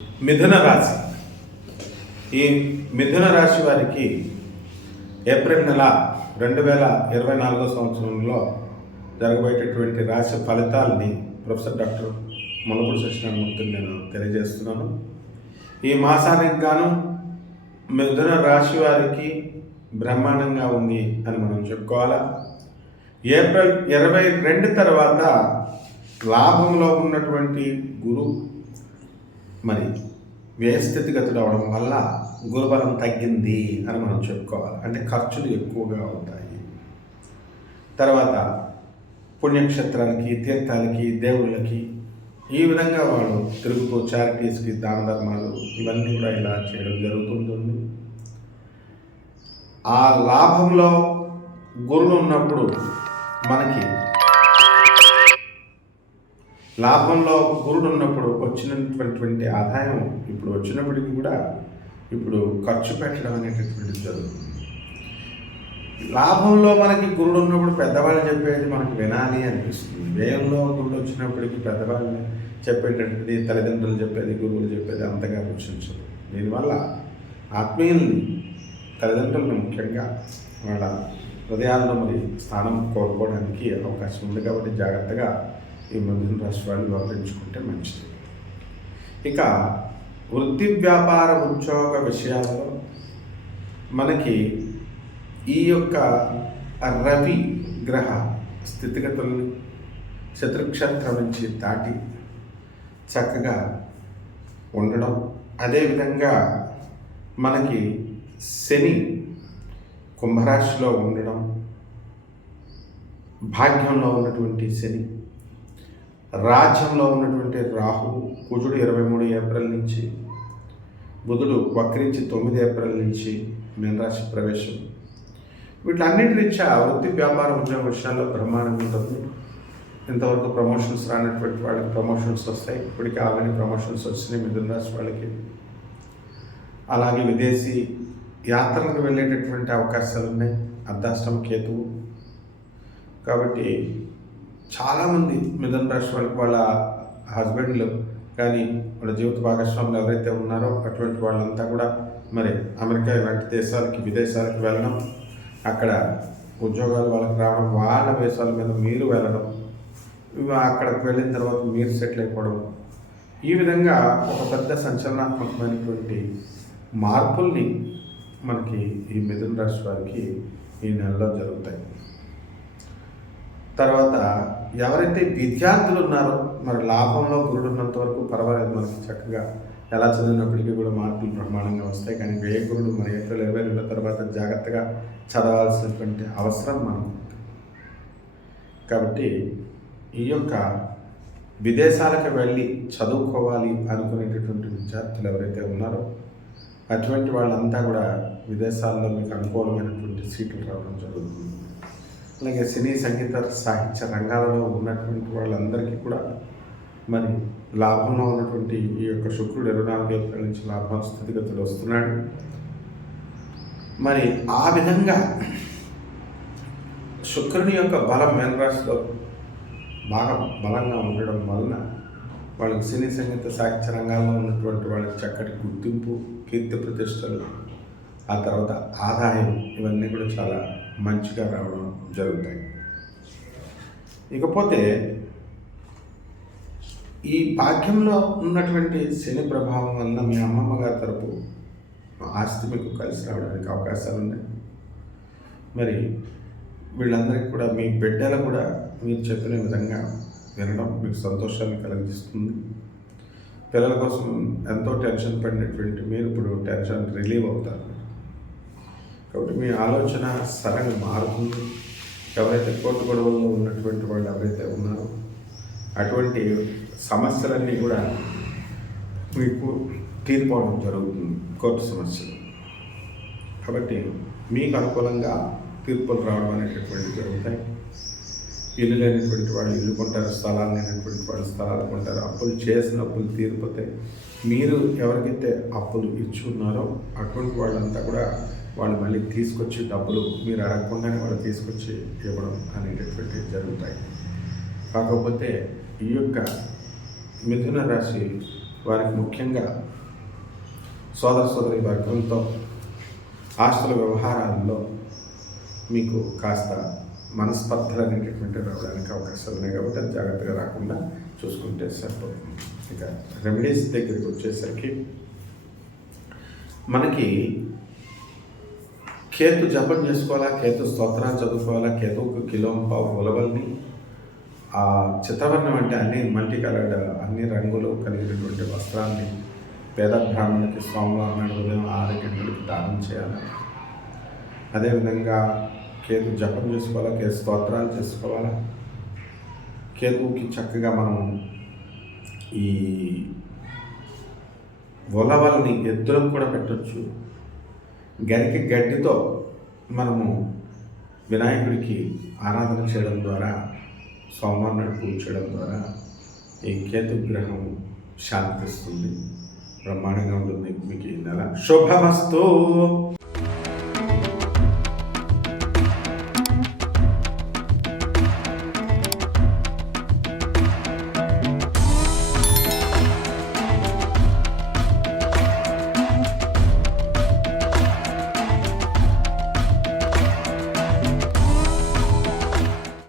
మిథున రాశి. ఈ మిథున రాశి వారికి ఏప్రిల్ నెల 2024 సంవత్సరంలో జరగబోయేటటువంటి రాశి ఫలితాలని ప్రొఫెసర్ డాక్టర్ ముల్లపూడి సత్యనారాయణమూర్తిని నేను తెలియజేస్తున్నాను. ఈ మాసానికి గాను మిథున రాశి వారికి బ్రహ్మాండంగా ఉంది అని మనం చెప్పుకోవాలా. ఏప్రిల్ 22 తర్వాత లాభంలో ఉన్నటువంటి గురు మరి వ్యయస్థితిగతులు అవడం వల్ల గురుబలం తగ్గింది అని మనం చెప్పుకోవాలి. అంటే ఖర్చులు ఎక్కువగా ఉంటాయి. తర్వాత పుణ్యక్షేత్రాలకి, తీర్థాలకి, దేవుళ్ళకి ఈ విధంగా వాళ్ళు తిరుగుతూ చారిటీస్కి, దాన ధర్మాలు ఇవన్నీ కూడా ఇలా చేయడం జరుగుతుంటుంది. ఆ లాభంలో గురువు ఉన్నప్పుడు మనకి లాభంలో గురుడు ఉన్నప్పుడు వచ్చినటువంటి ఆదాయం ఇప్పుడు వచ్చినప్పటికీ కూడా ఇప్పుడు ఖర్చు పెట్టడం అనేటటువంటిది జరుగుతుంది. లాభంలో మనకి గురుడు ఉన్నప్పుడు పెద్దవాళ్ళు చెప్పేది మనకు వినాలి అనిపిస్తుంది. వ్యయంలో గురుడు వచ్చినప్పటికీ పెద్దవాళ్ళు చెప్పేటటువంటిది, తల్లిదండ్రులు చెప్పేది, గురువులు చెప్పేది అంతగా రుచించదు. దీనివల్ల ఆత్మీయుల్ని, తల్లిదండ్రులను ముఖ్యంగా వాళ్ళ హృదయాల్లో మరి స్థానం కోల్పోవడానికి అవకాశం ఉంది. కాబట్టి జాగ్రత్తగా ఈ మిథున రాశి వాళ్ళు వ్యవహరించుకుంటే మంచిది. ఇక వృత్తి, వ్యాపార, ఉద్యోగ విషయాలలో మనకి ఈ యొక్క రవి గ్రహ స్థితిగతుల్ని శత్రుక్షేత్రం నుంచి దాటి చక్కగా ఉండడం, అదేవిధంగా మనకి శని కుంభరాశిలో ఉండడం, భాగ్యంలో ఉన్నటువంటి శని, రాజ్యంలో ఉన్నటువంటి రాహువు, కుజుడు 23 ఏప్రిల్ నుంచి, బుధుడు వక్రించి 9 ఏప్రిల్ నుంచి మీనరాశి ప్రవేశం. వీటన్నిటి రీత్యా వృత్తి, వ్యాపార, ఉద్యోగ విషయాల్లో బ్రహ్మాండంగా ఉంటుంది. ఇంతవరకు ప్రమోషన్స్ రానటువంటి వాళ్ళకి ప్రమోషన్స్ వస్తాయి. ఇప్పటికీ ఆల్రెడీ ప్రమోషన్స్ వచ్చినాయి మిథున రాశి వాళ్ళకి. అలాగే విదేశీ యాత్రలకు వెళ్ళేటటువంటి అవకాశాలు ఉన్నాయి. అర్ధాష్టమ కేతువు. కాబట్టి చాలామంది మిథున రాశి వాళ్ళకి వాళ్ళ హస్బెండ్లు కానీ వాళ్ళ జీవిత భాగస్వాములు ఎవరైతే ఉన్నారో అటువంటి వాళ్ళంతా కూడా మరి అమెరికా ఇలాంటి దేశాలకి, విదేశాలకు వెళ్ళడం, అక్కడ ఉద్యోగాలు వాళ్ళకి రావడం, వాళ్ళ దేశాల మీద మీరు వెళ్ళడం, అక్కడికి వెళ్ళిన తర్వాత మీరు సెటిల్ అయిపోవడం, ఈ విధంగా ఒక పెద్ద సంచలనాత్మకమైనటువంటి మార్పుల్ని మనకి ఈ మిథున రాశి వారికి ఈ నెలలో జరుగుతాయి. తర్వాత ఎవరైతే విద్యార్థులు ఉన్నారో మరి లాభంలో గురుడు ఉన్నంత వరకు పర్వాలేదు, మనకి చక్కగా ఎలా చదివినప్పటికీ కూడా మార్కులు బ్రహ్మాండంగా వస్తాయి. కానీ వ్యయ గురుడు మరి ఏప్రిల్ 22 తర్వాత జాగ్రత్తగా చదవాల్సినటువంటి అవసరం మనం. కాబట్టి ఈ యొక్క విదేశాలకు వెళ్ళి చదువుకోవాలి అనుకునేటటువంటి విద్యార్థులు ఎవరైతే ఉన్నారో అటువంటి వాళ్ళంతా కూడా విదేశాల్లో మీకు అనుకూలమైనటువంటి సీట్లు రావడం జరుగుతుంది. అలాగే సినీ, సంగీత, సాహిత్య రంగాలలో ఉన్నటువంటి వాళ్ళందరికీ కూడా మరి లాభంలో ఉన్నటువంటి ఈ యొక్క శుక్రుడు 24 ఏప్రిల్ నుంచి లాభ స్థితిగతులు వస్తున్నాడు. మరి ఆ విధంగా శుక్రుని యొక్క బలం మీనరాశిలో బాగా బలంగా ఉండడం వలన వాళ్ళకి సినీ, సంగీత, సాహిత్య రంగాల్లో ఉన్నటువంటి వాళ్ళకి చక్కటి గుర్తింపు, కీర్తి ప్రతిష్టలు, ఆ తర్వాత ఆదాయం ఇవన్నీ కూడా చాలా మంచిగా రావడం జరుగుతాయి. ఇకపోతే ఈ భాగ్యంలో ఉన్నటువంటి శని ప్రభావం వలన మీ అమ్మమ్మ గారి తరపు ఆస్తి మీకు కలిసి రావడానికి అవకాశాలు ఉన్నాయి. మరి వీళ్ళందరికీ కూడా మీ బిడ్డలు కూడా మీరు చెప్పిన విధంగా వినడం మీకు సంతోషాన్ని కలిగిస్తుంది. పిల్లల కోసం ఎంతో టెన్షన్ పడినటువంటి మీరు ఇప్పుడు టెన్షన్ రిలీవ్ అవుతారు. కాబట్టి మీ ఆలోచన సరళంగా మారుతుంది. ఎవరైతే కోర్టు గొడవల్లో ఉన్నటువంటి వాళ్ళు ఎవరైతే ఉన్నారో అటువంటి సమస్యలన్నీ కూడా మీకు తీరిపోవడం జరుగుతుంది, కోర్టు సమస్యలు. కాబట్టి మీకు అనుకూలంగా తీర్పులు రావడం అనేటటువంటి జరుగుతాయి. ఇల్లు లేనటువంటి వాళ్ళు ఇల్లు కొంటారు, స్థలాలు లేనటువంటి వాళ్ళు స్థలాలు కొంటారు, అప్పులు చేసిన అప్పులు తీరిపోతాయి. మీరు ఎవరికైతే అప్పులు ఇచ్చి ఉన్నారో అటువంటి వాళ్ళంతా కూడా వాళ్ళు మళ్ళీ తీసుకొచ్చి డబ్బులు మీరు అడగకుండానే వాళ్ళు తీసుకొచ్చి ఇవ్వడం అనేటటువంటివి జరుగుతాయి. కాకపోతే ఈ యొక్క మిథున రాశి వారికి ముఖ్యంగా సోదరి వర్గంతో ఆస్తుల వ్యవహారాల్లో మీకు కాస్త మనస్పర్ధలు అనేటటువంటి రావడానికి అవకాశాలు ఉన్నాయి కాబట్టి అది జాగ్రత్తగా రాకుండా చూసుకుంటే సరిపోతుంది. ఇక రెమెడీస్ దగ్గరికి వచ్చేసరికి మనకి కేతు జపం చేసుకోవాలా, కేతు స్తోత్రాలు చదువుకోవాలా, కేతువుకు కిలోంపావు ఉలవల్ని ఆ చిత్రవర్ణం అంటే అన్ని మల్టీ కలర్డ్ అన్ని రంగులు కలిగినటువంటి వస్త్రాన్ని పేద బ్రాహ్మణుడికి సోమవారం నాడు ఉదయం 6 గంటలకి దానం చేయాలి. అదేవిధంగా కేతు జపం చేసుకోవాలా, కేతు స్తోత్రాలు చేసుకోవాలా. కేతువుకి చక్కగా మనం ఈ ఉలవల్ని ఎద్దులకు కూడా పెట్టవచ్చు. గరికి గడ్డితో మనము వినాయకుడికి ఆరాధన చేయడం ద్వారా, సోమవారం నాడు పూజ చేయడం ద్వారా ఈ కేతు గ్రహం శాంతిస్తుంది. బ్రహ్మాండంగా ఉంటుంది మీకు ఈ నెల. శుభమస్తు.